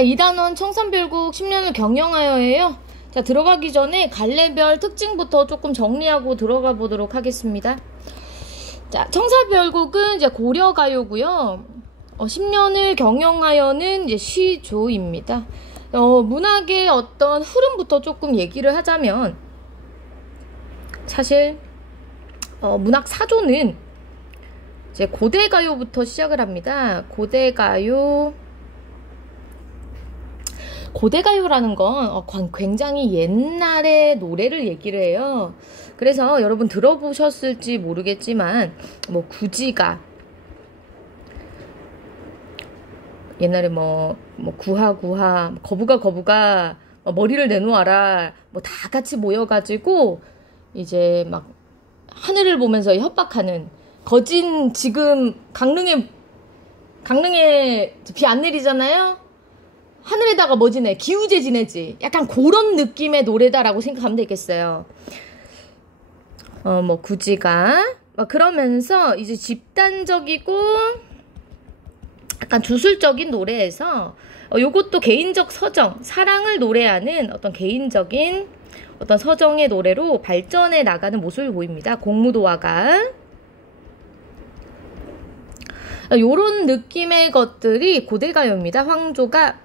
이단원 청산별곡 10년을 경영하여예요. 자, 들어가기 전에 갈래별 특징부터 조금 정리하고 들어가 보도록 하겠습니다. 자, 청산별곡은 이제 고려가요고요. 10년을 경영하여는 이제 시조입니다. 문학의 어떤 흐름부터 조금 얘기를 하자면, 사실 문학 사조는 이제 고대가요부터 시작을 합니다. 고대가요라는 건 굉장히 옛날의 노래를 얘기를 해요. 그래서 여러분 들어보셨을지 모르겠지만 뭐 구지가 옛날에 뭐 구하구하 거부가 머리를 내놓아라 뭐 다 같이 모여가지고 이제 막 하늘을 보면서 협박하는 거진 지금 강릉에 비 안 내리잖아요. 하늘에다가 뭐 지내? 기우제 지내지. 약간 그런 느낌의 노래다라고 생각하면 되겠어요. 뭐 구지가 그러면서 이제 집단적이고 약간 주술적인 노래에서 요것도 개인적 서정, 사랑을 노래하는 어떤 개인적인 어떤 서정의 노래로 발전해 나가는 모습을 보입니다. 공무도화가 요런 느낌의 것들이 고대가요입니다. 황조가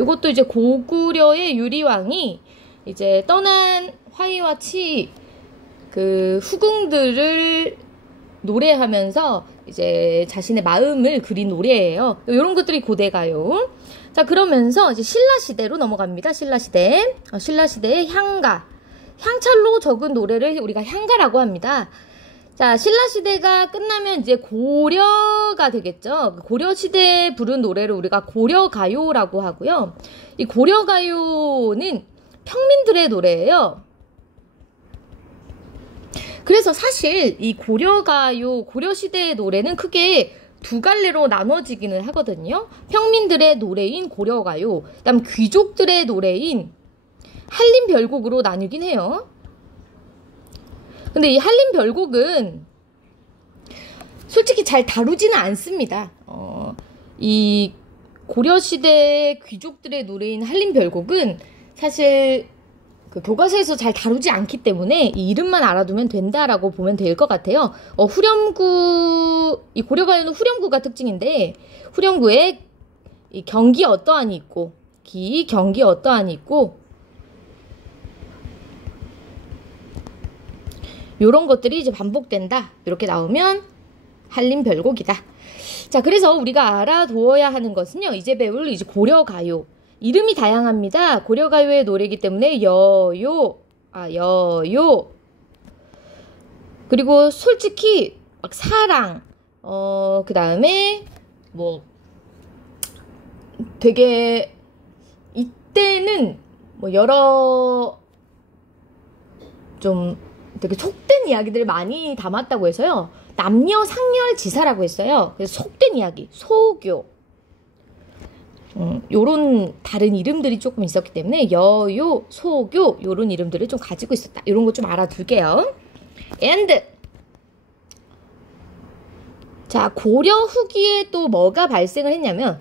요것도 이제 고구려의 유리왕이 이제 떠난 화이와 치 그 후궁들을 노래하면서 이제 자신의 마음을 그린 노래예요. 이런 것들이 고대가요. 자, 그러면서 이제 신라시대로 넘어갑니다. 신라시대의 향가, 향찰로 적은 노래를 우리가 향가라고 합니다. 자, 신라시대가 끝나면 이제 고려가 되겠죠. 고려시대에 부른 노래를 우리가 고려가요라고 하고요. 이 고려가요는 평민들의 노래예요. 그래서 사실 이 고려가요, 고려시대의 노래는 크게 두 갈래로 나눠지기는 하거든요. 평민들의 노래인 고려가요, 그다음 귀족들의 노래인 한림별곡으로 나뉘긴 해요. 근데 이 한림별곡은 솔직히 잘 다루지는 않습니다. 이 고려시대 귀족들의 노래인 한림별곡은 사실 그 교과서에서 잘 다루지 않기 때문에 이 이름만 알아두면 된다라고 보면 될 것 같아요. 이 고려가요는 후렴구가 특징인데, 후렴구에 이 경기 어떠하니 있고, 경기 어떠하니 있고, 요런 것들이 이제 반복된다. 이렇게 나오면 한림별곡이다. 자, 그래서 우리가 알아두어야 하는 것은요, 이제 배울 이제 고려가요. 이름이 다양합니다. 고려가요의 노래이기 때문에 여요. 그리고 솔직히 막 사랑, 그 다음에 뭐 되게 이때는 뭐 여러 좀 되게 속된 이야기들을 많이 담았다고 해서요. 남녀 상렬 지사라고 했어요. 그래서 속된 이야기, 소교. 요런 다른 이름들이 조금 있었기 때문에 여요, 소교 요런 이름들을 좀 가지고 있었다. 요런 거 좀 알아둘게요. 자, 고려 후기에 또 뭐가 발생을 했냐면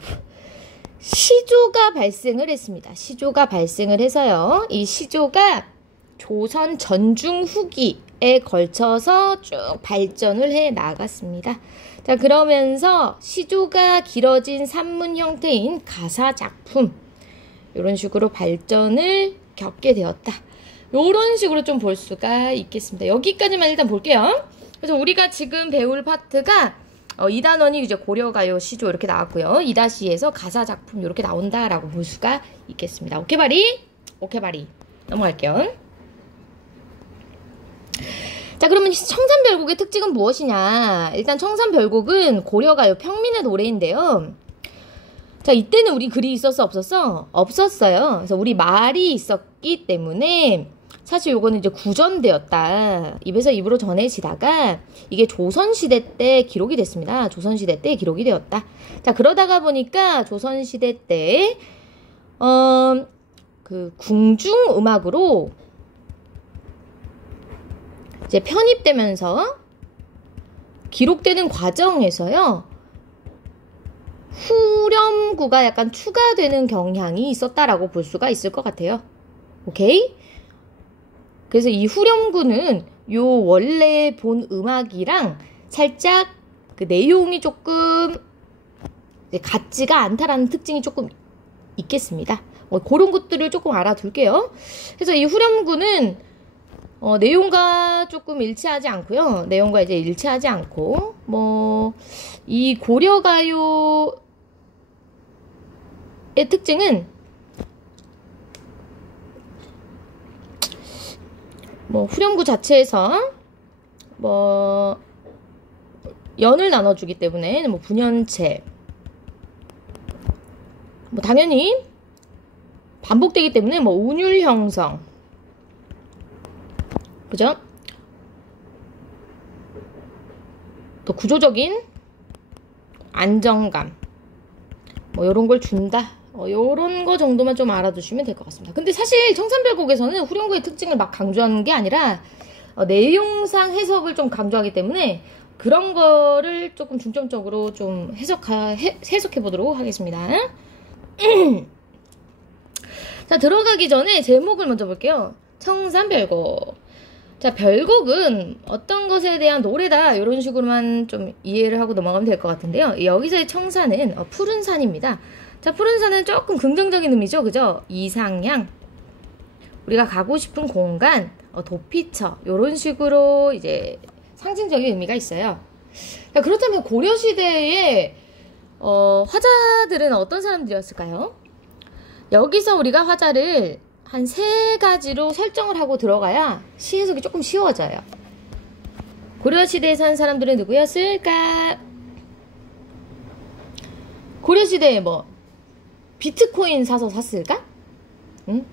시조가 발생을 했습니다. 시조가 발생을 해서요. 이 시조가 조선 전중 후기에 걸쳐서 쭉 발전을 해 나갔습니다. 자, 그러면서 시조가 길어진 산문 형태인 가사작품, 이런 식으로 발전을 겪게 되었다. 이런 식으로 좀 볼 수가 있겠습니다. 여기까지만 일단 볼게요. 그래서 우리가 지금 배울 파트가 2단원이 이제 고려가요 시조 이렇게 나왔고요. 2-2에서 가사작품 이렇게 나온다라고 볼 수가 있겠습니다. 오케바리 넘어갈게요. 자, 그러면 청산별곡의 특징은 무엇이냐? 일단 청산별곡은 고려가요 평민의 노래인데요. 자, 이때는 우리 글이 있었어, 없었어? 없었어요. 그래서 우리 말이 있었기 때문에 사실 요거는 이제 구전되었다. 입에서 입으로 전해지다가 이게 조선시대 때 기록이 됐습니다. 조선시대 때 기록이 되었다. 자, 그러다가 보니까 조선시대 때 그 궁중음악으로 이제 편입되면서 기록되는 과정에서요. 후렴구가 약간 추가되는 경향이 있었다라고 볼 수가 있을 것 같아요. 오케이? 그래서 이 후렴구는 요 원래 본 음악이랑 살짝 그 내용이 조금 같지가 않다라는 특징이 조금 있겠습니다. 그런 것들을 조금 알아둘게요. 그래서 이 후렴구는 내용과 조금 일치하지 않고요. 내용과 이제 일치하지 않고 이 고려가요의 특징은 후렴구 자체에서 연을 나눠주기 때문에 분연체 당연히 반복되기 때문에 운율 형성, 그죠? 또 구조적인 안정감 요런 걸 준다. 요런 거 정도만 좀 알아두시면 될 것 같습니다. 근데 사실 청산별곡에서는 후렴구의 특징을 막 강조하는 게 아니라 내용상 해석을 좀 강조하기 때문에 그런 거를 조금 중점적으로 좀 해석해 보도록 하겠습니다. 자, 들어가기 전에 제목을 먼저 볼게요. 청산별곡. 자, 별곡은 어떤 것에 대한 노래다 이런 식으로만 좀 이해를 하고 넘어가면 될 것 같은데요. 여기서의 청산은 푸른 산입니다. 자, 푸른 산은 조금 긍정적인 의미죠, 그죠? 이상향, 우리가 가고 싶은 공간, 도피처 이런 식으로 이제 상징적인 의미가 있어요. 자, 그렇다면 고려시대의 화자들은 어떤 사람들이었을까요? 여기서 우리가 화자를 한 3가지로 설정을 하고 들어가야 시 해석이 조금 쉬워져요. 고려시대에 산 사람들은 누구였을까? 고려시대에 비트코인 사서 샀을까? 응?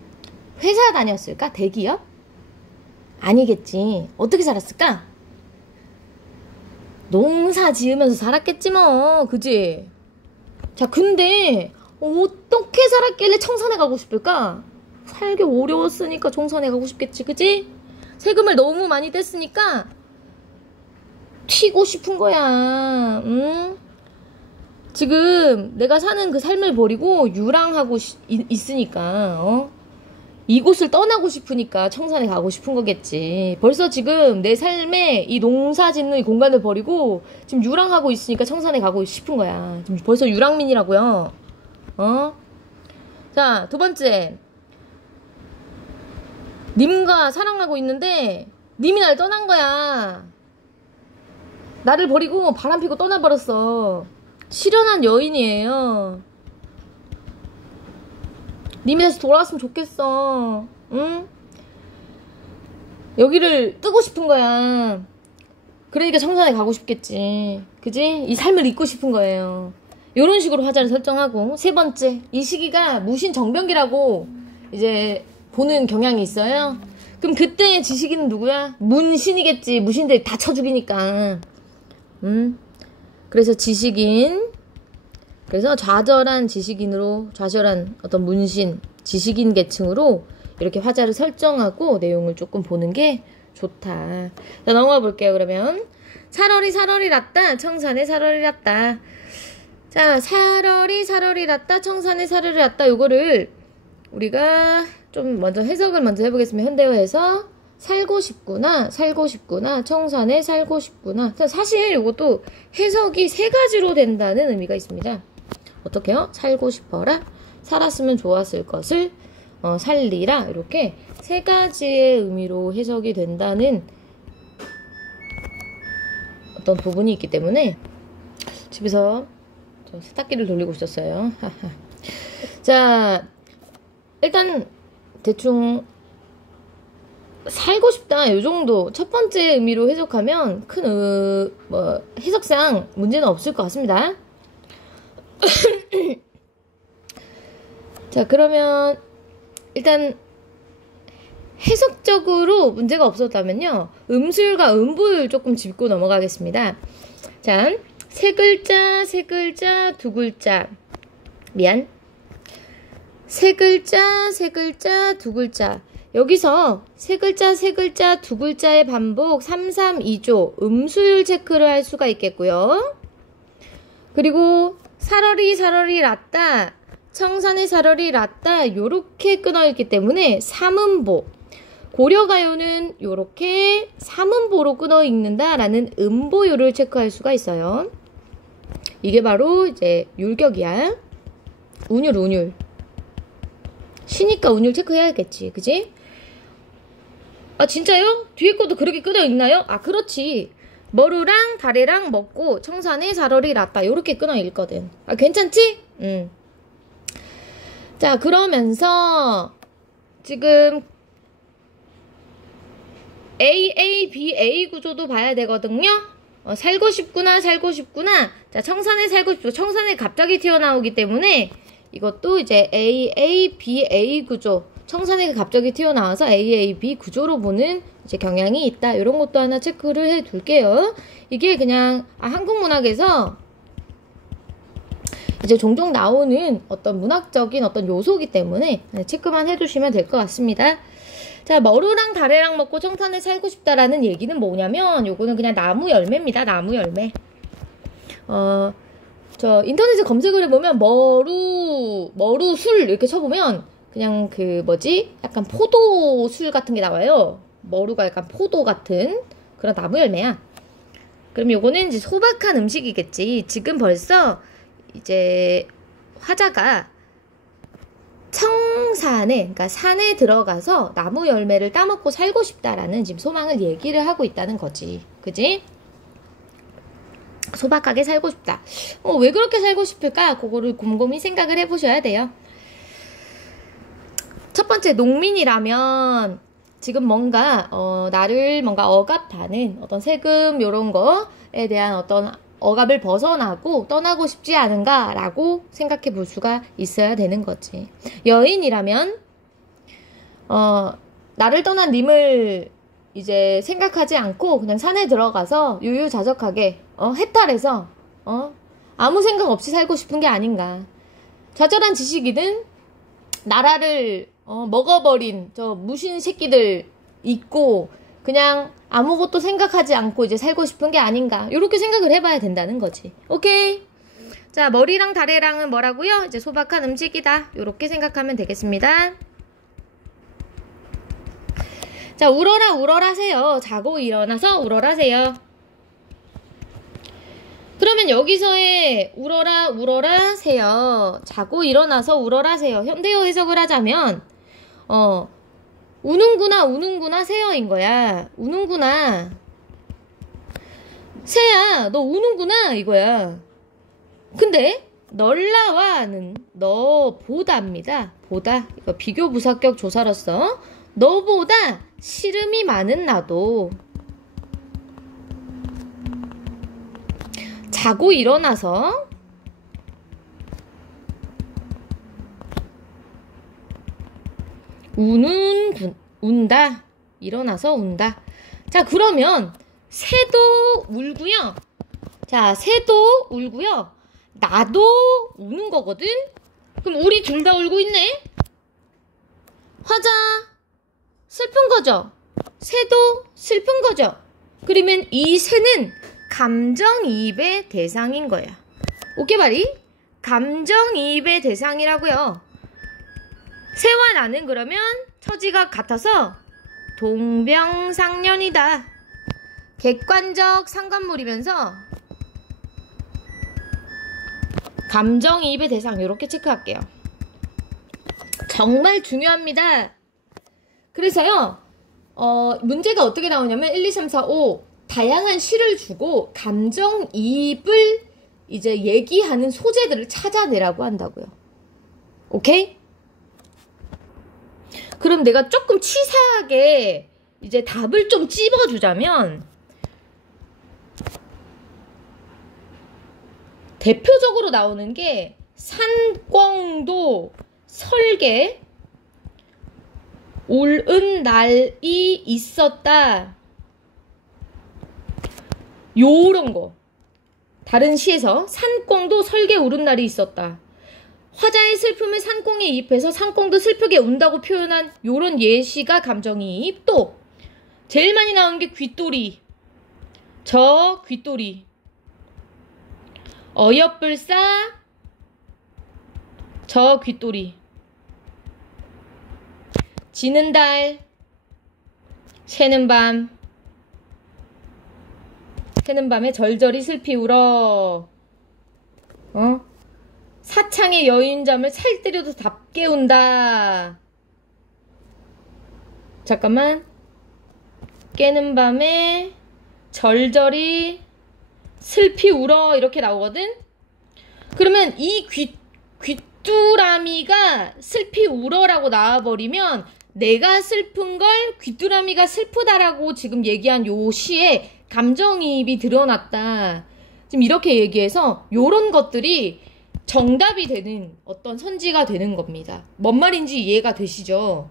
회사 다녔을까? 대기업? 아니겠지. 어떻게 살았을까? 농사 지으면서 살았겠지 그지? 자, 근데 어떻게 살았길래 청산에 가고 싶을까? 살기 어려웠으니까 청산에 가고 싶겠지, 그지? 세금을 너무 많이 뗐으니까 튀고 싶은 거야. 응? 지금 내가 사는 그 삶을 버리고 유랑하고 있으니까 이곳을 떠나고 싶으니까 청산에 가고 싶은 거겠지. 벌써 지금 내 삶에 이 농사 짓는 이 공간을 버리고 지금 유랑하고 있으니까 청산에 가고 싶은 거야. 지금 벌써 유랑민이라고요. 자, 2번째. 님과 사랑하고 있는데 님이 날 떠난 거야. 나를 버리고 바람피고 떠나버렸어. 실연한 여인이에요. 님이 다시 돌아왔으면 좋겠어. 응? 여기를 뜨고 싶은 거야. 그러니까 청산에 가고 싶겠지. 그지? 이 삶을 잊고 싶은 거예요. 이런 식으로 화자를 설정하고, 3번째, 이 시기가 무신정변기라고 이제 보는 경향이 있어요. 그럼 그때의 지식인은 누구야? 문신이겠지. 무신들 다 쳐 죽이니까. 그래서 지식인, 그래서 좌절한 지식인으로, 좌절한 어떤 문신, 지식인 계층으로 이렇게 화자를 설정하고 내용을 조금 보는 게 좋다. 자, 넘어가 볼게요. 그러면 살얼이 났다, 청산에 살얼이 났다. 자, 살얼이 났다, 청산에 살얼이 났다. 요거를 우리가 좀 먼저 해석을 먼저 해보겠습니다. 현대어에서 살고 싶구나, 청산에 살고 싶구나. 사실 이것도 해석이 3가지로 된다는 의미가 있습니다. 어떻게요? 살고 싶어라, 살았으면 좋았을 것을 살리라. 이렇게 3가지의 의미로 해석이 된다는 어떤 부분이 있기 때문에 집에서 저 세탁기를 돌리고 있었어요. 자, 일단 대충 살고 싶다 요 정도 첫 번째 의미로 해석하면 큰 해석상 문제는 없을 것 같습니다. 자, 그러면 일단 해석적으로 문제가 없었다면요, 음수율과 음부율 조금 짚고 넘어가겠습니다. 자, 3글자, 3글자, 2글자. 미안. 3글자, 3글자, 2글자. 여기서 3글자, 3글자, 2글자의 반복 3, 3, 2조 음수율 체크를 할 수가 있겠고요. 그리고 사러리 사러리 랐다, 청산의 사러리 랐다 요렇게 끊어있기 때문에 삼음보. 고려가요는 요렇게 삼음보로 끊어 읽는다라는 음보요를 체크할 수가 있어요. 이게 바로 이제 율격이야. 운율, 운율. 시니까 운율 체크해야겠지, 그지? 아, 진짜요? 뒤에 것도 그렇게 끊어 읽나요? 아, 그렇지. 머루랑 다래랑 먹고 청산에 사러리 랐다 요렇게 끊어 읽거든. 아, 괜찮지? 자, 그러면서 지금 AABA 구조도 봐야 되거든요. 살고 싶구나, 살고 싶구나. 자, 청산에 살고 싶고, 청산에 갑자기 튀어나오기 때문에 이것도 이제 AABA 구조, 청산에 갑자기 튀어나와서 AAB 구조로 보는 이제 경향이 있다. 이런 것도 하나 체크를 해 둘게요. 이게 그냥 한국문학에서 이제 종종 나오는 어떤 문학적인 어떤 요소이기 때문에 체크만 해두시면 될 것 같습니다. 자, 머루랑 다래랑 먹고 청산에 살고 싶다라는 얘기는 뭐냐면 요거는 그냥 나무 열매입니다. 나무 열매. 저 인터넷에 검색을 해보면 머루술 이렇게 쳐보면 그냥 그 뭐지? 약간 포도술 같은 게 나와요. 머루가 약간 포도 같은 그런 나무 열매야. 그럼 요거는 이제 소박한 음식이겠지. 지금 벌써 이제 화자가 청산에, 그러니까 산에 들어가서 나무 열매를 따먹고 살고 싶다라는 지금 소망을 얘기를 하고 있다는 거지. 그지? 소박하게 살고 싶다. 왜 그렇게 살고 싶을까? 그거를 곰곰이 생각을 해보셔야 돼요. 첫 번째, 농민이라면 지금 뭔가 나를 뭔가 억압하는 어떤 세금 요런 거에 대한 어떤 억압을 벗어나고 떠나고 싶지 않은가 라고 생각해 볼 수가 있어야 되는 거지. 여인이라면 나를 떠난 님을 이제 생각하지 않고 그냥 산에 들어가서 유유자적하게 해탈해서 아무 생각 없이 살고 싶은 게 아닌가. 좌절한 지식이든 나라를 먹어버린 저 무신 새끼들 있고 그냥 아무것도 생각하지 않고 이제 살고 싶은 게 아닌가. 이렇게 생각을 해봐야 된다는 거지. 오케이. 자, 머리랑 다래랑은 뭐라고요? 이제 소박한 음식이다. 이렇게 생각하면 되겠습니다. 자, 울어라 울어라세요. 자고 일어나서 울어라세요. 그러면 여기서의 울어라 울어라세요. 자고 일어나서 울어라세요. 현대어 해석을 하자면 우는구나 우는구나 세요인 거야. 우는구나 새야 너 우는구나 이거야. 근데 널라와는 너보다입니다. 보다. 이거 비교 부사격 조사로서 너보다 시름이 많은 나도 자고 일어나서 운다. 일어나서 운다. 자, 그러면 새도 울고요. 자, 새도 울고요. 나도 우는 거거든. 그럼 우리 둘 다 울고 있네. 화자 슬픈 거죠. 새도 슬픈 거죠. 그러면 이 새는 감정이입의 대상인 거야. 오케이, 감정이입의 대상이라고요. 새와 나는 그러면 처지가 같아서 동병상련이다. 객관적 상관물이면서 감정이입의 대상 이렇게 체크할게요. 정말 중요합니다. 그래서요. 문제가 어떻게 나오냐면 1, 2, 3, 4, 5 다양한 시를 주고 감정이입을 이제 얘기하는 소재들을 찾아내라고 한다고요. 오케이? 그럼 내가 조금 치사하게 이제 답을 좀 찝어주자면 대표적으로 나오는 게 산꿩도 설계 옳은 날이 있었다. 요런 거. 다른 시에서 산꿩도 설계 옳은 날이 있었다. 화자의 슬픔을 산꿩에 이입해서 산꿩도 슬프게 운다고 표현한 요런 예시가 감정이입. 또 제일 많이 나오는 게 귓돌이. 저 귓돌이. 어여불싸 저 귓돌이. 지는 달, 새는 밤. 새는 밤에 절절히 슬피 울어. 사창의 여인잠을 살때려도 답 깨운다. 잠깐만. 깨는 밤에 절절히 슬피 울어 이렇게 나오거든. 그러면 이 귀뚜라미가 슬피 울어라고 나와버리면 내가 슬픈 걸 귀뚜라미가 슬프다라고 지금 얘기한 요 시에 감정이입이 드러났다. 지금 이렇게 얘기해서 요런 것들이 정답이 되는 어떤 선지가 되는 겁니다. 뭔 말인지 이해가 되시죠?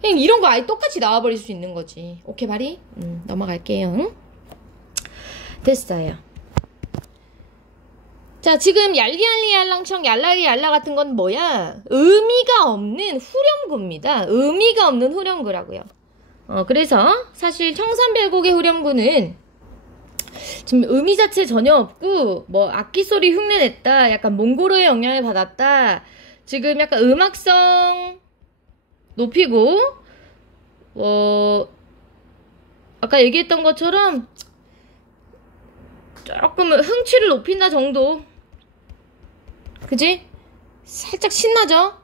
그냥 이런 거 아예 똑같이 나와버릴 수 있는 거지. 오케이, 바리? 넘어갈게요. 됐어요. 자, 지금 얄리얄리 얄랑청 얄라리 얄라 같은 건 뭐야? 의미가 없는 후렴구입니다. 의미가 없는 후렴구라고요. 그래서 사실 청산별곡의 후렴구는 지금 의미 자체 전혀 없고 뭐 악기 소리 흉내냈다, 약간 몽골어의 영향을 받았다, 지금 약간 음악성 높이고 아까 얘기했던 것처럼 조금 흥취를 높인다 정도. 그지? 살짝 신나죠?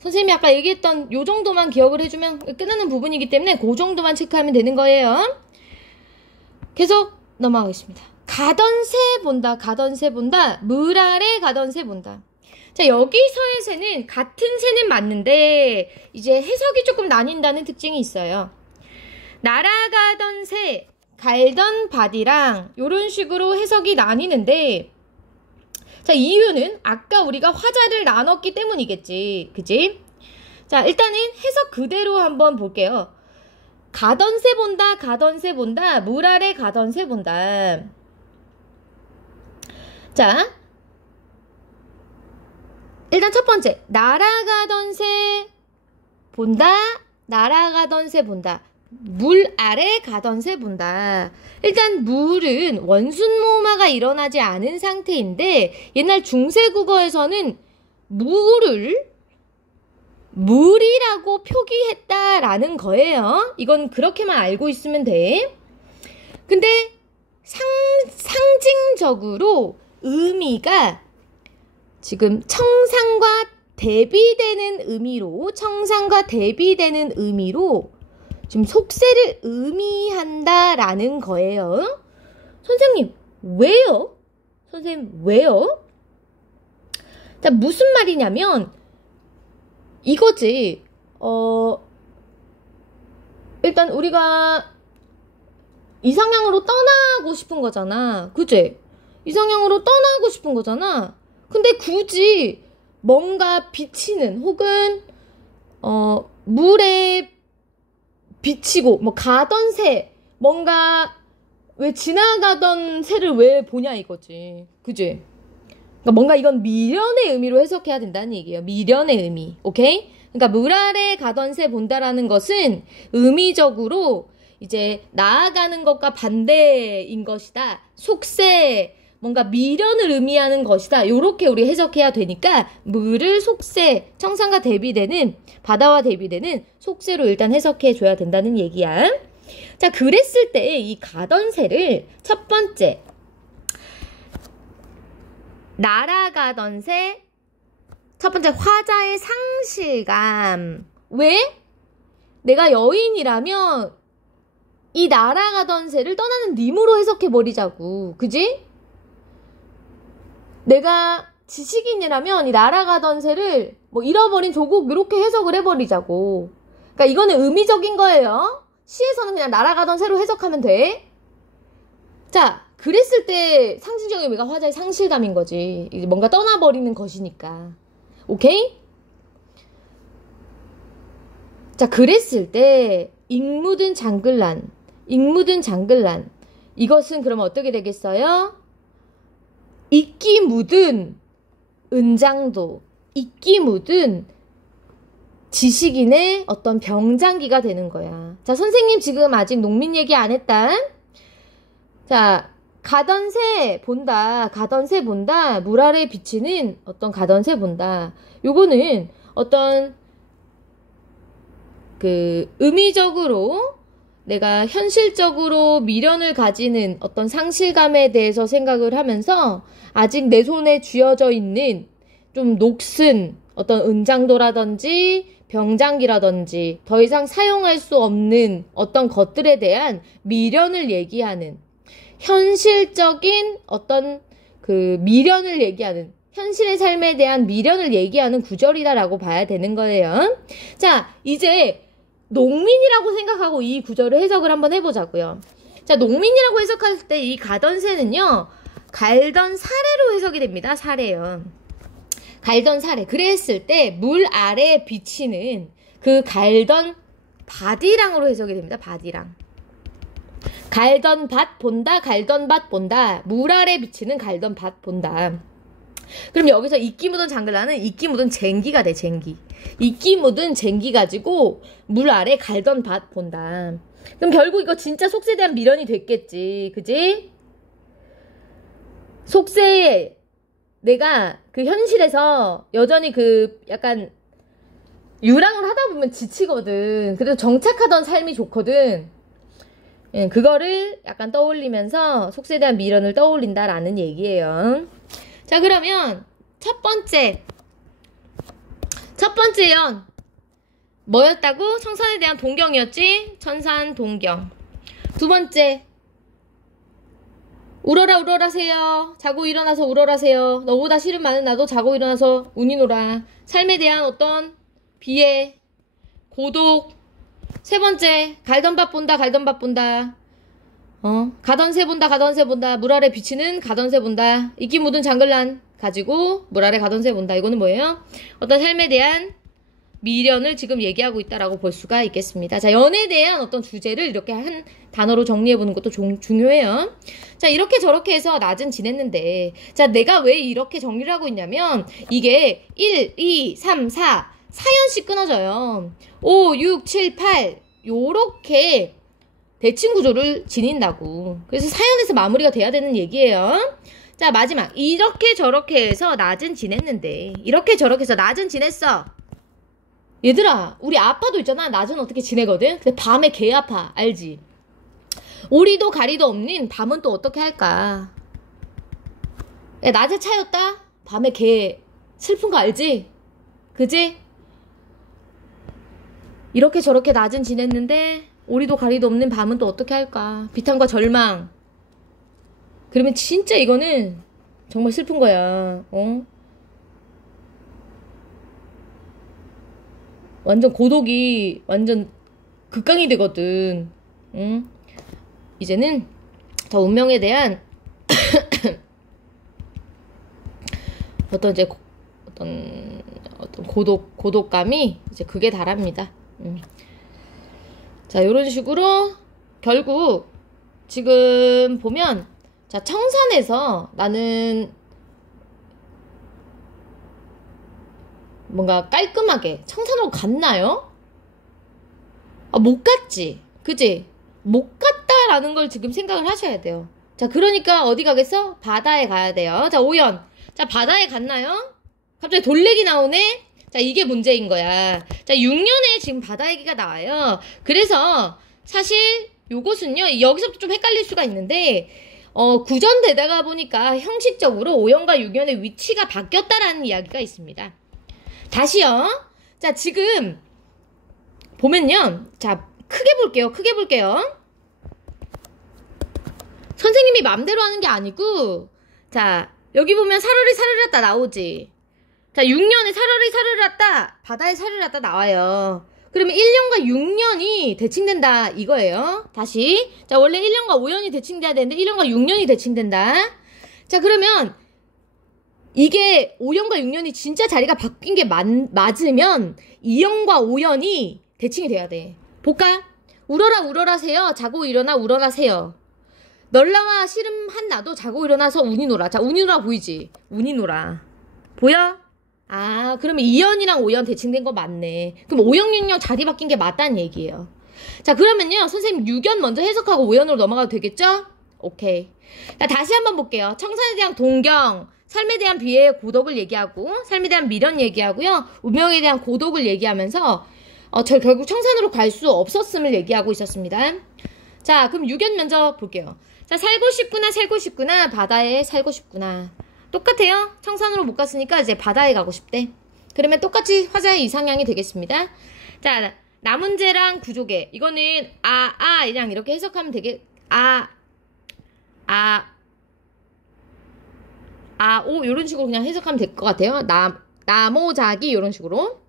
선생님이 아까 얘기했던 요 정도만 기억을 해주면 끝나는 부분이기 때문에 그 정도만 체크하면 되는 거예요. 계속 넘어가겠습니다. 가던 새 본다, 가던 새 본다, 물 아래 가던 새 본다. 자, 여기서의 새는 같은 새는 맞는데 이제 해석이 조금 나뉜다는 특징이 있어요. 날아가던 새, 갈던 밭이랑 이런 식으로 해석이 나뉘는데, 자, 이유는 아까 우리가 화자를 나눴기 때문이겠지. 그치? 자, 일단은 해석 그대로 한번 볼게요. 가던 새 본다, 가던 새 본다, 물 아래 가던 새 본다. 자, 일단 첫 번째, 날아가던 새 본다, 날아가던 새 본다. 물 아래 가던 새 본다. 일단 물은 원순모마가 일어나지 않은 상태인데 옛날 중세국어에서는 물을 물이라고 표기했다라는 거예요. 이건 그렇게만 알고 있으면 돼. 근데 상징적으로 의미가 지금 청산과 대비되는 의미로 지금 속세를 의미한다라는 거예요. 선생님, 왜요? 선생님, 왜요? 자, 무슨 말이냐면 이거지. 일단 우리가 이상향으로 떠나고 싶은 거잖아. 그치? 이상향으로 떠나고 싶은 거잖아. 근데 굳이 뭔가 비치는 혹은 물에 비치고 뭐 가던 새, 뭔가 왜 지나가던 새를 왜 보냐 이거지. 그치? 그러니까 뭔가 이건 미련의 의미로 해석해야 된다는 얘기예요. 미련의 의미. 오케이? 그러니까 물 아래 가던 새 본다라는 것은 의미적으로 이제 나아가는 것과 반대인 것이다. 속세, 뭔가 미련을 의미하는 것이다. 요렇게 우리 해석해야 되니까 물을 속세, 청산과 대비되는, 바다와 대비되는 속세로 일단 해석해 줘야 된다는 얘기야. 자, 그랬을 때 이 가던 새를 첫 번째, 날아가던 새, 첫 번째 화자의 상실감. 왜? 내가 여인이라면 이 날아가던 새를 떠나는 님으로 해석해버리자고. 그지? 내가 지식인이라면 이 날아가던 새를 뭐 잃어버린 조국 이렇게 해석을 해버리자고. 그러니까 이거는 의미적인 거예요. 시에서는 그냥 날아가던 새로 해석하면 돼. 자, 그랬을 때 상징적인 의미가 화자의 상실감인 거지. 뭔가 떠나버리는 것이니까. 오케이? 자, 그랬을 때 익묻은 장글란, 이것은 그러면 어떻게 되겠어요? 이끼 묻은 은장도, 이끼 묻은 지식인의 어떤 병장기가 되는 거야. 자, 선생님 지금 아직 농민 얘기 안 했다. 자, 가던 새 본다. 가던 새 본다. 물 아래 비치는 어떤 가던 새 본다. 요거는 어떤 의미적으로 내가 현실적으로 미련을 가지는 어떤 상실감에 대해서 생각을 하면서 아직 내 손에 쥐어져 있는 좀 녹슨 어떤 은장도라든지 병장기라든지 더 이상 사용할 수 없는 어떤 것들에 대한 미련을 얘기하는 현실적인 어떤 미련을 얘기하는 현실의 삶에 대한 미련을 얘기하는 구절이다라고 봐야 되는 거예요. 자, 이제 농민이라고 생각하고 이 구절을 해석을 한번 해보자고요. 자, 농민이라고 해석할 때 이 가던 새는요, 갈던 사례로 해석이 됩니다. 사례요. 갈던 사례. 그랬을 때 물 아래에 비치는 그 갈던 밭이랑으로 해석이 됩니다. 밭이랑. 갈던 밭 본다, 갈던 밭 본다. 물 아래 비치는 갈던 밭 본다. 그럼 여기서 이끼 묻은 장글라는 이끼 묻은 쟁기가 돼, 쟁기. 이끼 묻은 쟁기 가지고 물 아래 갈던 밭 본다. 그럼 결국 이거 진짜 속세에 대한 미련이 됐겠지. 그지? 속세에 내가 현실에서 여전히 약간 유랑을 하다 보면 지치거든. 그래도 정착하던 삶이 좋거든. 예, 그거를 약간 떠올리면서 속세에 대한 미련을 떠올린다라는 얘기예요. 자, 그러면 첫 번째 연 뭐였다고? 청산에 대한 동경이었지? 천산 동경. 두 번째, 울어라 울어라세요. 자고 일어나서 울어라세요. 너보다 싫은 많은 나도 자고 일어나서 운이 놀아. 삶에 대한 어떤 비애, 고독. 세 번째, 갈던 밭 본다, 갈던 밭 본다. 가던 새 본다, 가던 새 본다. 물 아래 비치는 가던 새 본다. 이끼 묻은 장글란 가지고 물 아래 가던 새 본다. 이거는 뭐예요? 어떤 삶에 대한 미련을 지금 얘기하고 있다라고 볼 수가 있겠습니다. 자, 연애에 대한 어떤 주제를 이렇게 한 단어로 정리해보는 것도 중요해요. 자, 이렇게 저렇게 해서 낮은 지냈는데, 자, 내가 왜 이렇게 정리를 하고 있냐면, 이게 1, 2, 3, 4, 4연씩 끊어져요. 5, 6, 7, 8, 요렇게 대칭 구조를 지닌다고. 그래서 4연에서 마무리가 돼야 되는 얘기예요. 자, 마지막. 이렇게 저렇게 해서 낮은 지냈는데, 이렇게 저렇게 해서 낮은 지냈어. 얘들아, 우리 아빠도 있잖아. 낮은 어떻게 지내거든? 근데 밤에 개 아파. 알지? 오리도 가리도 없는 밤은 또 어떻게 할까? 야, 낮에 차였다? 밤에 개 슬픈 거 알지? 그지? 이렇게 저렇게 낮은 지냈는데 오리도 가리도 없는 밤은 또 어떻게 할까? 비탄과 절망. 그러면 진짜 이거는 정말 슬픈 거야. 완전 고독이 완전 극강이 되거든. 이제는 더 운명에 대한 어떤 고독감이 이제 극에 달합니다. 자, 요런 식으로 결국 지금 보면, 자, 청산에서 나는 뭔가 깔끔하게 청산으로 갔나요? 아, 못 갔지. 그지? 못 갔다라는 걸 지금 생각을 하셔야 돼요. 자, 그러니까 어디 가겠어? 바다에 가야 돼요. 자, 5연. 자, 바다에 갔나요? 갑자기 돌레기 나오네? 자, 이게 문제인 거야. 자, 6년에 지금 바다 얘기가 나와요. 그래서 사실 요것은요, 여기서부터 좀 헷갈릴 수가 있는데, 구전되다가 보니까 형식적으로 5연과 6연의 위치가 바뀌었다라는 이야기가 있습니다. 다시요. 자, 지금 보면요. 자, 크게 볼게요. 선생님이 맘대로 하는 게 아니고, 자, 여기 보면 사르르 사르르다 나오지. 자, 6년에 사르르 사르르다, 바다에 사르르다 나와요. 그러면 1년과 6년이 대칭된다 이거예요. 다시. 자, 원래 1년과 5년이 대칭돼야 되는데 1년과 6년이 대칭된다. 자, 그러면 이게 5년과 6년이 진짜 자리가 바뀐 게 맞으면 2년과 5년이 대칭이 돼야 돼. 볼까? 울어라 울어라세요. 자고 일어나 울어라세요. 널라와 씨름한 나도 자고 일어나서 운이 놀아. 자, 운이 놀아 보이지? 운이 놀아. 보여? 아, 그러면 2년이랑 5년 대칭된 거 맞네. 그럼 5년, 6년 자리 바뀐 게 맞다는 얘기예요. 자, 그러면요. 선생님 6연 먼저 해석하고 5연으로 넘어가도 되겠죠? 오케이. 자, 다시 한번 볼게요. 청산에 대한 동경, 삶에 대한 비애의 고독을 얘기하고, 삶에 대한 미련 얘기하고요. 운명에 대한 고독을 얘기하면서, 저 결국 청산으로 갈 수 없었음을 얘기하고 있었습니다. 자, 그럼 유견 먼저 볼게요. 자, 살고 싶구나, 살고 싶구나, 바다에 살고 싶구나. 똑같아요. 청산으로 못 갔으니까 이제 바다에 가고 싶대. 그러면 똑같이 화자의 이상향이 되겠습니다. 자, 나문제랑 구조개. 이거는 이랑 이렇게 해석하면 오 이런 식으로 그냥 해석하면 될 것 같아요. 나모자기 이런 식으로.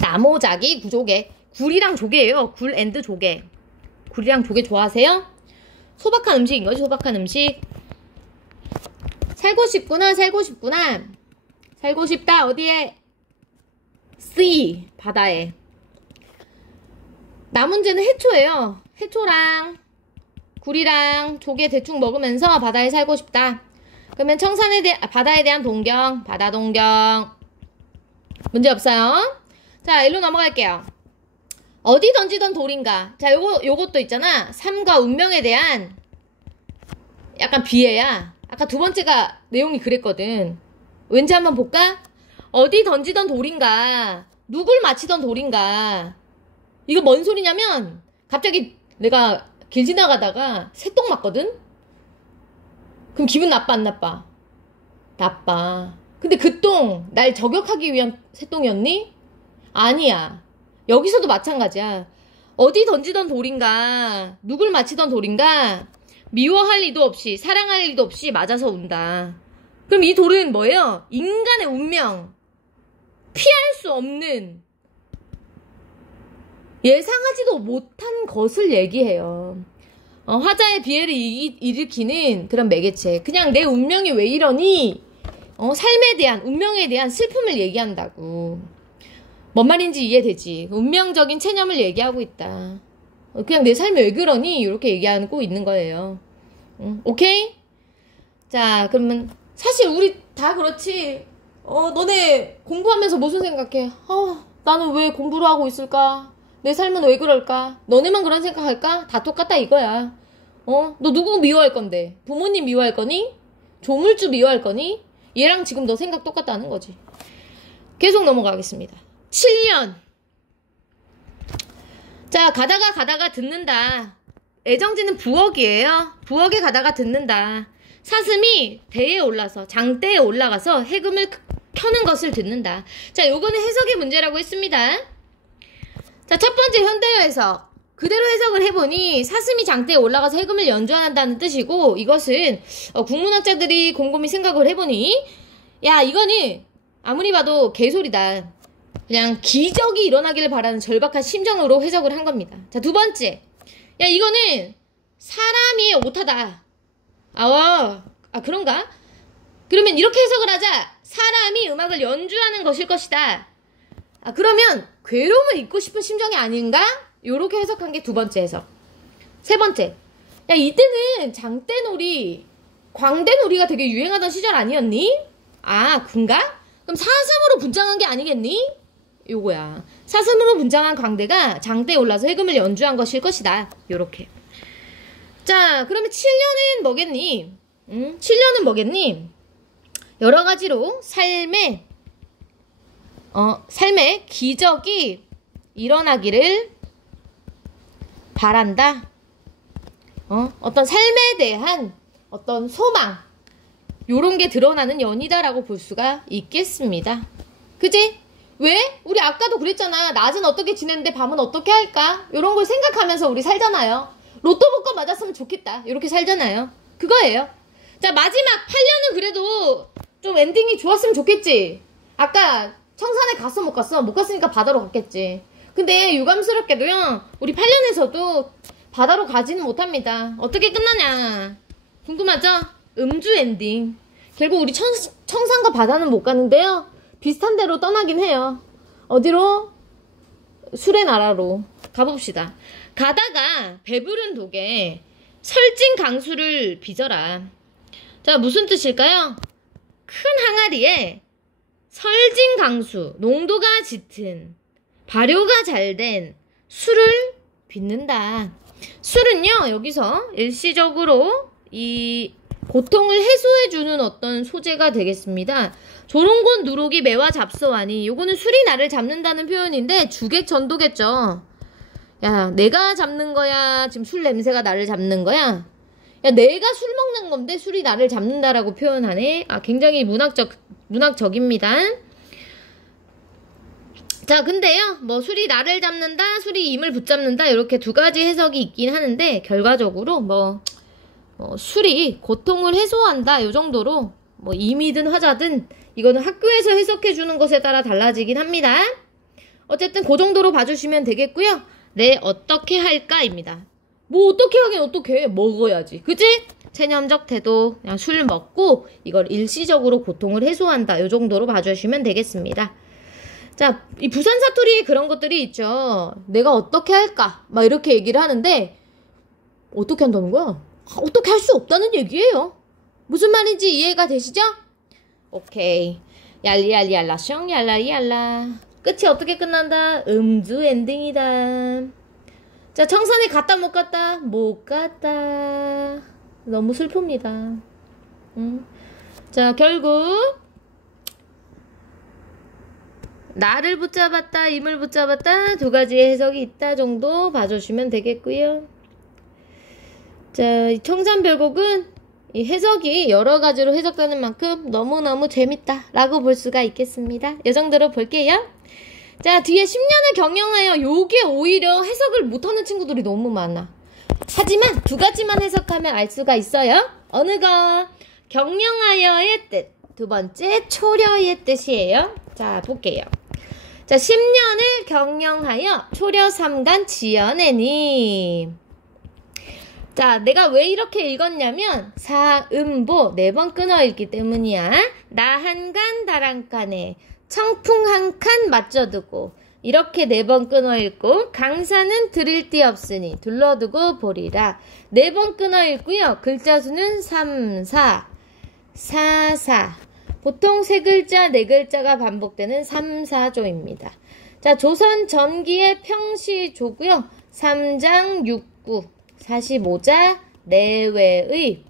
나모자기 구조개. 굴이랑 조개예요. 굴 앤드 조개. 굴이랑 조개 좋아하세요? 소박한 음식인 거지. 소박한 음식. 살고 싶구나. 살고 싶구나. 살고 싶다. 어디에? sea. 바다에. 나문제는 해초예요. 해초랑 굴이랑 조개 대충 먹으면서 바다에 살고 싶다. 그러면 바다에 대한 동경. 바다 동경. 문제 없어요. 자, 일로 넘어갈게요. 어디 던지던 돌인가. 자, 요것도 있잖아. 삶과 운명에 대한 약간 비애야. 아까 두 번째가 내용이 그랬거든. 왠지 한번 볼까? 어디 던지던 돌인가. 누굴 맞히던 돌인가. 이거 뭔 소리냐면 갑자기 내가 길 지나가다가 새똥 맞거든? 그럼 기분 나빠 안 나빠? 나빠. 근데 그 똥 날 저격하기 위한 새똥이었니? 아니야. 여기서도 마찬가지야. 어디 던지던 돌인가, 누굴 맞히던 돌인가, 미워할 리도 없이 사랑할 리도 없이 맞아서 운다. 그럼 이 돌은 뭐예요? 인간의 운명, 피할 수 없는, 예상하지도 못한 것을 얘기해요. 화자의 비애를 일으키는 그런 매개체. 그냥 내 운명이 왜 이러니? 삶에 대한, 운명에 대한 슬픔을 얘기한다고. 뭔 말인지 이해되지? 운명적인 체념을 얘기하고 있다. 그냥 내 삶이 왜 그러니? 이렇게 얘기하고 있는 거예요. 오케이? 자, 그러면 사실 우리 다 그렇지. 너네 공부하면서 무슨 생각해? 나는 왜 공부를 하고 있을까? 내 삶은 왜 그럴까? 너네만 그런 생각할까? 다 똑같다 이거야. 너 누구 미워할 건데? 부모님 미워할 거니? 조물주 미워할 거니? 얘랑 지금 너 생각 똑같다는 거지. 계속 넘어가겠습니다. 7년. 자, 가다가 듣는다. 애정지는 부엌이에요. 부엌에 가다가 듣는다. 사슴이 대에 올라서, 장대에 올라가서 해금을 켜는 것을 듣는다. 자, 요거는 해석의 문제라고 했습니다. 자, 첫 번째 현대어 해석. 그대로 해석을 해보니 사슴이 장대에 올라가서 해금을 연주한다는 뜻이고, 이것은 국문학자들이 곰곰이 생각을 해보니, 야, 이거는 아무리 봐도 개소리다. 그냥 기적이 일어나기를 바라는 절박한 심정으로 해석을 한 겁니다. 자, 두 번째. 야, 이거는 사람이 오타다. 그런가? 그러면 이렇게 해석을 하자. 사람이 음악을 연주하는 것일 것이다. 그러면 괴로움을 잊고 싶은 심정이 아닌가? 요렇게 해석한 게 두 번째 해석. 세 번째. 야, 이때는 장대놀이, 광대놀이가 되게 유행하던 시절 아니었니? 군가? 그럼 사슴으로 분장한 게 아니겠니? 요거야. 사슴으로 분장한 광대가 장대에 올라서 해금을 연주한 것일 것이다. 요렇게. 자, 그러면 7년은 뭐겠니? 7년은 뭐겠니? 여러 가지로 삶에 기적이 일어나기를 바란다. 어떤 삶에 대한 어떤 소망, 요런 게 드러나는 연이다라고 볼 수가 있겠습니다. 그지? 왜? 우리 아까도 그랬잖아. 낮은 어떻게 지냈는데 밤은 어떻게 할까? 요런 걸 생각하면서 우리 살잖아요. 로또 복권 맞았으면 좋겠다. 이렇게 살잖아요. 그거예요. 자, 마지막 8년은 그래도 좀 엔딩이 좋았으면 좋겠지. 아까 청산에 갔어 못 갔어? 못 갔으니까 바다로 갔겠지. 근데 유감스럽게도요, 우리 8년에서도 바다로 가지는 못합니다. 어떻게 끝나냐? 궁금하죠? 음주 엔딩. 결국 우리 청산과 바다는 못 가는데요, 비슷한 데로 떠나긴 해요. 어디로? 술의 나라로 가봅시다. 가다가 배부른 독에 설진 강수를 빚어라. 자, 무슨 뜻일까요? 큰 항아리에 설진 강수, 농도가 짙은, 발효가 잘 된 술을 빚는다. 술은요, 여기서 일시적으로 이 고통을 해소해주는 어떤 소재가 되겠습니다. 조롱곤 누룩이 매와 잡서하니, 요거는 술이 나를 잡는다는 표현인데 주객전도겠죠. 야, 내가 잡는 거야? 지금 술 냄새가 나를 잡는 거야? 야, 내가 술 먹는 건데 술이 나를 잡는다라고 표현하네. 아, 굉장히 문학적입니다. 자, 근데요, 뭐 술이 나를 잡는다, 술이 임을 붙잡는다, 이렇게 두 가지 해석이 있긴 하는데 결과적으로 술이 고통을 해소한다, 요 정도로 뭐 임이든 화자든 이거는 학교에서 해석해 주는 것에 따라 달라지긴 합니다. 어쨌든 그 정도로 봐주시면 되겠고요. 네, 어떻게 할까입니다. 뭐 어떻게 하긴 어떻게 해. 먹어야지, 그치? 체념적 태도, 그냥 술 먹고 이걸 일시적으로 고통을 해소한다, 요 정도로 봐주시면 되겠습니다. 자, 이 부산 사투리에 그런 것들이 있죠. 내가 어떻게 할까? 막 이렇게 얘기를 하는데 어떻게 한다는 거야? 어떻게 할 수 없다는 얘기예요. 무슨 말인지 이해가 되시죠? 오케이. 얄리얄리얄라 숑 얄라리얄라. 끝이 어떻게 끝난다? 음주 엔딩이다. 자, 청산에 갔다 못 갔다? 못 갔다. 너무 슬픕니다. 자, 결국 나를 붙잡았다, 임을 붙잡았다, 두 가지의 해석이 있다 정도 봐주시면 되겠고요. 자, 이 청산별곡은 이 해석이 여러 가지로 해석되는 만큼 너무너무 재밌다 라고 볼 수가 있겠습니다. 이 정도로 볼게요. 자, 뒤에 10년을 경영하여, 요게 오히려 해석을 못하는 친구들이 너무 많아. 하지만 두 가지만 해석하면 알 수가 있어요. 어느 거? 경영하여의 뜻. 두 번째, 초려의 뜻이에요. 자, 볼게요. 자, 10년을 경영하여 초려 삼간 지어내니. 자, 내가 왜 이렇게 읽었냐면 사음보 4번 끊어 읽기 때문이야. 나 한 간 다란 칸에 청풍 한 칸 맞춰두고, 이렇게 4번 끊어 읽고, 강사는 들일 데 없으니 둘러두고 보리라. 4번 끊어 읽고요. 글자 수는 3, 4, 4, 4. 보통 3글자, 4글자가 반복되는 3, 4조입니다. 자, 조선 전기의 평시조고요. 3장 6구 45자 내외의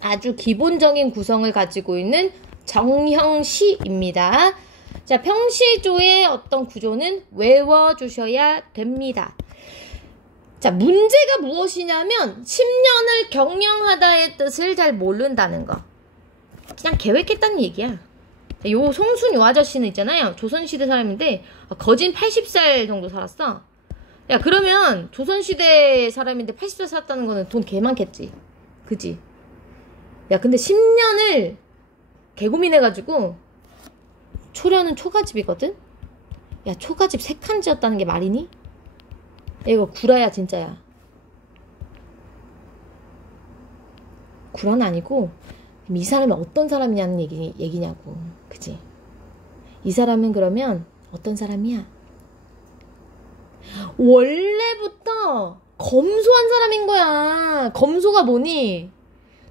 아주 기본적인 구성을 가지고 있는 정형시입니다. 자, 평시조의 어떤 구조는 외워주셔야 됩니다. 자, 문제가 무엇이냐면 10년을 경영하다의 뜻을 잘 모른다는 거. 그냥 계획했다는 얘기야. 요 송순 요 아저씨는 있잖아요. 조선시대 사람인데 거진 80살 정도 살았어. 야, 그러면 조선시대 사람인데 80살 살았다는 거는 돈 개 많겠지. 그지? 야, 근데 10년을 개고민해가지고 초려는 초가집이거든? 야, 초가집 3칸 지었다는 게 말이니? 야, 이거 구라야 진짜야. 구라는 아니고 이 사람이 어떤 사람이냐는 얘기냐고. 그치? 이 사람은 그러면 어떤 사람이야? 원래부터 검소한 사람인 거야. 검소가 뭐니?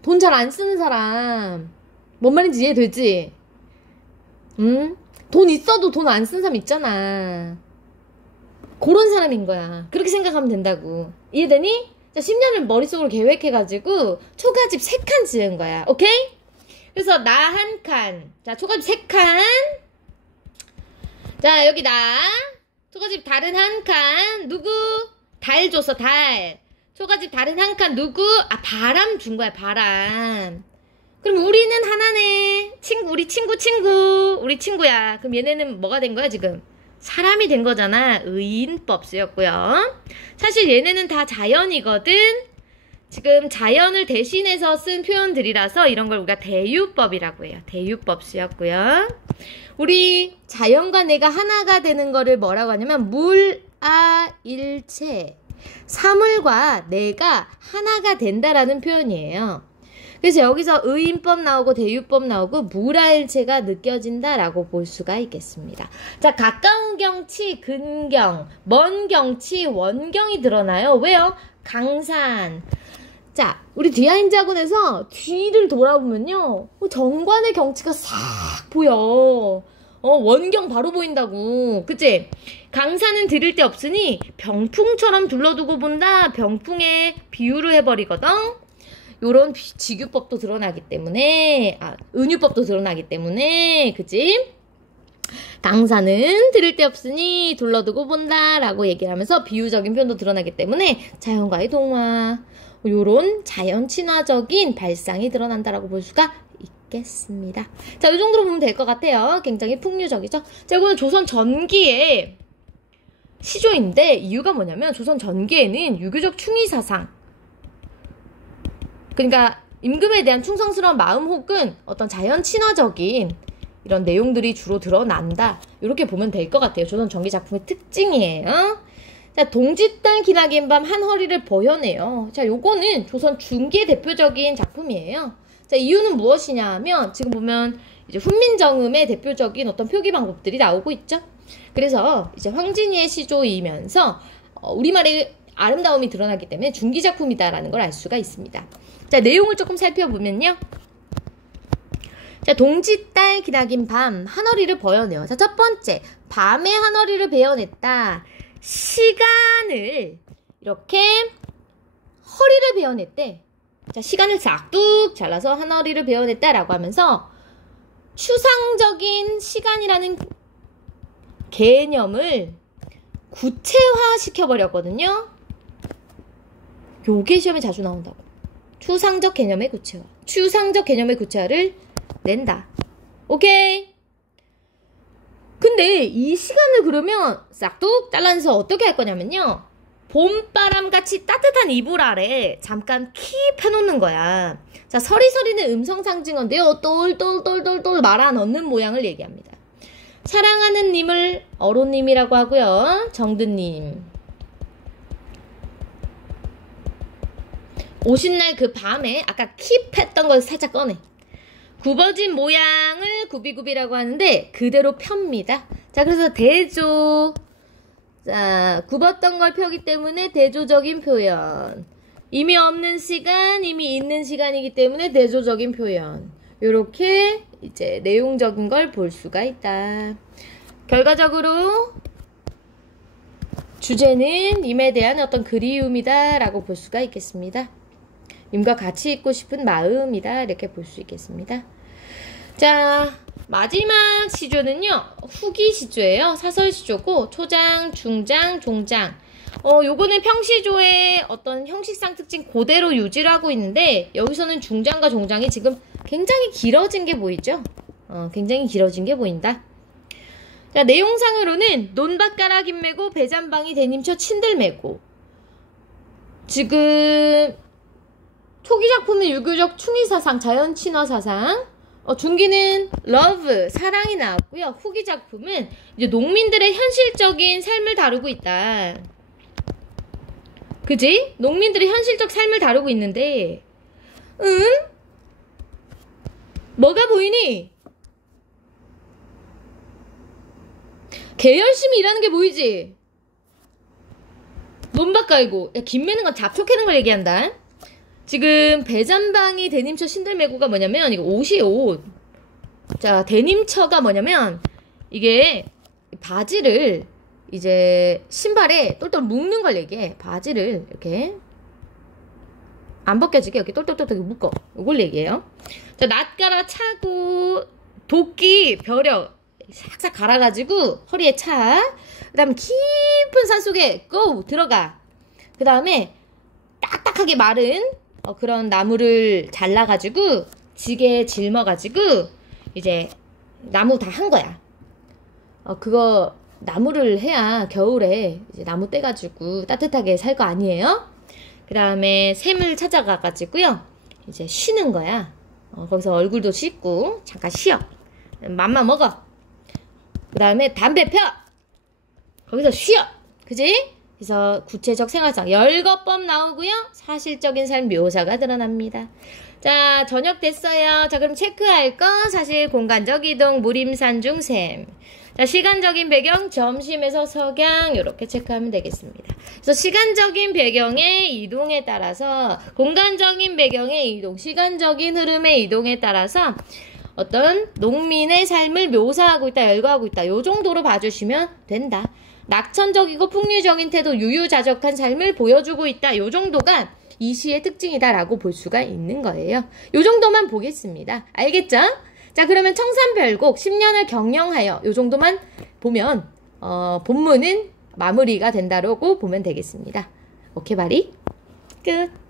돈 잘 안 쓰는 사람. 뭔 말인지 이해되지? 응? 돈 있어도 돈 안 쓰는 사람 있잖아. 그런 사람인 거야. 그렇게 생각하면 된다고. 이해되니? 자, 10년을 머릿속으로 계획해가지고 초가집 3칸 지은 거야. 오케이? 그래서 나 한 칸. 자, 초가집 3칸. 자, 여기 나. 초가집 달은 한 칸. 누구? 달 줬어, 달. 초가집 달은 한 칸. 누구? 아, 바람 준 거야, 바람. 그럼 우리는 하나네. 우리 친구. 우리 친구야. 그럼 얘네는 뭐가 된 거야, 지금? 사람이 된 거잖아. 의인법 쓰였고요. 사실 얘네는 다 자연이거든. 지금 자연을 대신해서 쓴 표현들이라서 이런 걸 우리가 대유법이라고 해요. 대유법 쓰였고요. 우리 자연과 내가 하나가 되는 거를 뭐라고 하냐면 물아일체. 사물과 내가 하나가 된다라는 표현이에요. 그래서 여기서 의인법 나오고 대유법 나오고 물아일체가 느껴진다라고 볼 수가 있겠습니다. 자, 가까운 경치, 근경, 먼 경치, 원경이 드러나요. 왜요? 강산. 자, 우리 디아인지 학원에서 뒤를 돌아보면요. 전관의 경치가 싹 보여. 원경 바로 보인다고. 그치? 강산은 들을 데 없으니 병풍처럼 둘러두고 본다. 병풍에 비유를 해버리거든. 요런 직유법도 드러나기 때문에, 은유법도 드러나기 때문에, 그치? 강산은 들을 데 없으니 둘러두고 본다 라고 얘기를 하면서 비유적인 표현도 드러나기 때문에 자연과의 동화, 요런 자연 친화적인 발상이 드러난다라고 볼 수가 있겠습니다. 자, 이 정도로 보면 될 것 같아요. 굉장히 풍류적이죠. 자, 이거는 조선 전기의 시조인데 이유가 뭐냐면 조선 전기에는 유교적 충의 사상, 그러니까 임금에 대한 충성스러운 마음 혹은 어떤 자연 친화적인 이런 내용들이 주로 드러난다. 이렇게 보면 될 것 같아요. 조선 전기 작품의 특징이에요. 자, 동짓단 기나긴 밤 한 허리를 버여내요. 자, 요거는 조선 중기의 대표적인 작품이에요. 자, 이유는 무엇이냐 하면 지금 보면 이제 훈민정음의 대표적인 어떤 표기 방법들이 나오고 있죠. 그래서 이제 황진이의 시조이면서 우리말의 아름다움이 드러나기 때문에 중기 작품이다라는 걸 알 수가 있습니다. 자, 내용을 조금 살펴보면요. 자, 동짓달 기나긴 밤 한허리를 버여내요. 자, 첫 번째, 밤에 한허리를 베어냈다. 시간을 이렇게 허리를 베어냈대. 자, 시간을 싹둑 잘라서 한허리를 베어냈다라고 하면서 추상적인 시간이라는 개념을 구체화 시켜버렸거든요. 요게 시험에 자주 나온다고. 추상적 개념의 구체화. 추상적 개념의 구체화를 낸다. 오케이. 근데 이 시간을 그러면 싹둑 잘라내서 어떻게 할 거냐면요. 봄바람같이 따뜻한 이불 아래 잠깐 킵 해놓는 거야. 자, 서리서리는 음성 상징어인데요. 똘똘똘똘똘 말아 넣는 모양을 얘기합니다. 사랑하는 님을 어로님이라고 하고요. 정드님. 오신 날 그 밤에 아까 킵했던 걸 살짝 꺼내. 굽어진 모양을 구비구비라고 하는데 그대로 펴입니다. 자, 그래서 대조. 자, 굽었던 걸 펴기 때문에 대조적인 표현. 이미 없는 시간, 이미 있는 시간이기 때문에 대조적인 표현. 요렇게 이제 내용적인 걸 볼 수가 있다. 결과적으로 주제는 임에 대한 어떤 그리움이다 라고 볼 수가 있겠습니다. 임과 같이 있고 싶은 마음이다 이렇게 볼 수 있겠습니다. 자, 마지막 시조는요. 후기 시조예요. 사설 시조고 초장, 중장, 종장. 요거는 평시조의 어떤 형식상 특징 그대로 유지를 하고 있는데 여기서는 중장과 종장이 지금 굉장히 길어진 게 보이죠? 굉장히 길어진 게 보인다. 자, 내용상으로는 논밭가락 인매고 배잔방이 대님처 친들 매고. 지금 초기 작품은 유교적 충의사상, 자연친화사상, 중기는 러브, 사랑이 나왔고요. 후기 작품은 이제 농민들의 현실적인 삶을 다루고 있다. 그지? 농민들의 현실적 삶을 다루고 있는데, 뭐가 보이니? 개 열심히 일하는 게 보이지? 논밭 갈고, 야, 김 매는 건 잡초 캐는 걸 얘기한다. 지금 배잔방이 대님처 신들매고가 뭐냐면 이거 옷이에요, 옷. 자, 대님처가 뭐냐면 이게 바지를 이제 신발에 똘똘 묶는 걸 얘기해. 바지를 이렇게 안 벗겨지게 이렇게 똘똘똘똘 묶어. 이걸 얘기해요. 자, 낫가라 차고 도끼 벼력 싹싹 갈아가지고 허리에 차. 그 다음에 깊은 산속에 고 들어가. 그 다음에 딱딱하게 마른 그런 나무를 잘라가지고 지게에 짊어가지고 이제 나무 다 한 거야. 그거 나무를 해야 겨울에 이제 나무 떼가지고 따뜻하게 살 거 아니에요? 그 다음에 샘을 찾아가가지고요 이제 쉬는 거야. 거기서 얼굴도 씻고 잠깐 쉬어. 맘마 먹어. 그 다음에 담배 펴. 거기서 쉬어. 그지? 그래서 구체적 생활상 열거법 나오고요. 사실적인 삶 묘사가 드러납니다. 자, 저녁 됐어요. 자, 그럼 체크할 거 사실 공간적 이동, 무림산 중샘. 자, 시간적인 배경, 점심에서 석양 이렇게 체크하면 되겠습니다. 그래서 시간적인 배경의 이동에 따라서 공간적인 배경의 이동, 시간적인 흐름의 이동에 따라서 어떤 농민의 삶을 묘사하고 있다, 열거하고 있다. 요 정도로 봐주시면 된다. 낙천적이고 풍류적인 태도, 유유자적한 삶을 보여주고 있다. 요 정도가 이 시의 특징이다라고 볼 수가 있는 거예요. 요 정도만 보겠습니다. 알겠죠? 자, 그러면 청산별곡 10년을 경영하여 요 정도만 보면 본문은 마무리가 된다라고 보면 되겠습니다. 오케이, 바리? 끝.